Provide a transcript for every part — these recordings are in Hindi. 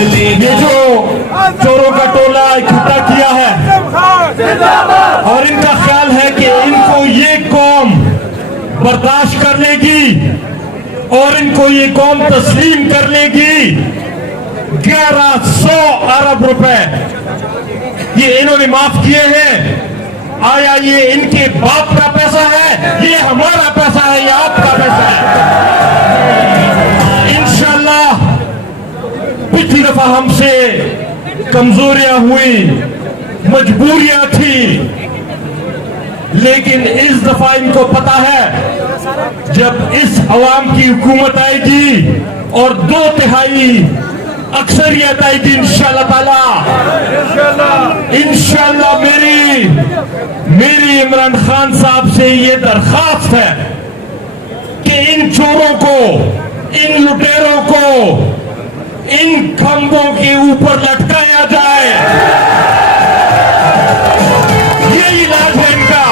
ये जो चोरों का टोला इकट्ठा किया है और इनका ख्याल है कि इनको ये कौम बर्दाश्त कर लेगी और इनको ये कौम तस्लीम कर लेगी। 1100 अरब रुपए ये इन्होंने माफ किए हैं। आया ये इनके बाप का पैसा है, ये हमारा पैसा है, ये आपका पैसा है। इंशाल्लाह पिछली दफा हमसे कमजोरियां हुई, मजबूरियां थी, लेकिन इस दफा इनको पता है जब इस अवाम की हुकूमत आएगी और 2/3 अक्सरियत आएगी इंशाल्लाह ताला, इंशाल्लाह मेरी इमरान खान साहब से ये दरखास्त है कि इन चोरों को, इन लुटेरों को इन खंभों के ऊपर लटकाया जाए। ये इलाज है इनका,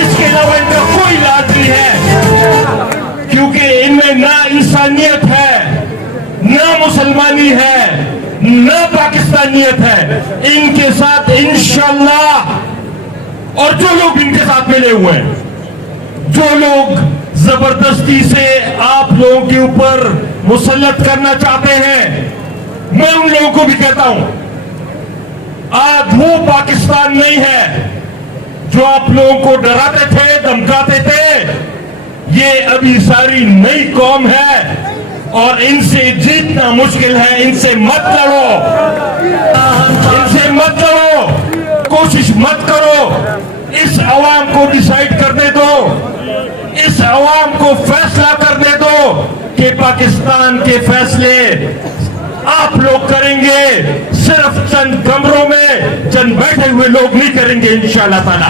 इसके अलावा इनका कोई इलाज नहीं है, क्योंकि इनमें ना इंसानियत है, ना मुसलमानी है, ना पाकिस्तानियत है। इनके साथ इंशाल्लाह, और जो लोग इनके साथ मिले हुए हैं, जो लोग जबरदस्ती से आप लोगों के ऊपर मुसल्लत करना चाहते हैं, मैं उन लोगों को भी कहता हूं, आज वो पाकिस्तान नहीं है जो आप लोगों को डराते थे, धमकाते थे। ये अभी सारी नई कौम है और इनसे जीतना मुश्किल है। इनसे मत लड़ो, इनसे मत लड़ो, कोशिश मत करो। इस अवाम को डिसाइड करने दो, इस अवाम को फैसला करने दो कि पाकिस्तान के फैसले आप लोग करेंगे, सिर्फ चंद कमरों में चंद बैठे हुए लोग नहीं करेंगे इंशाल्लाह ताला।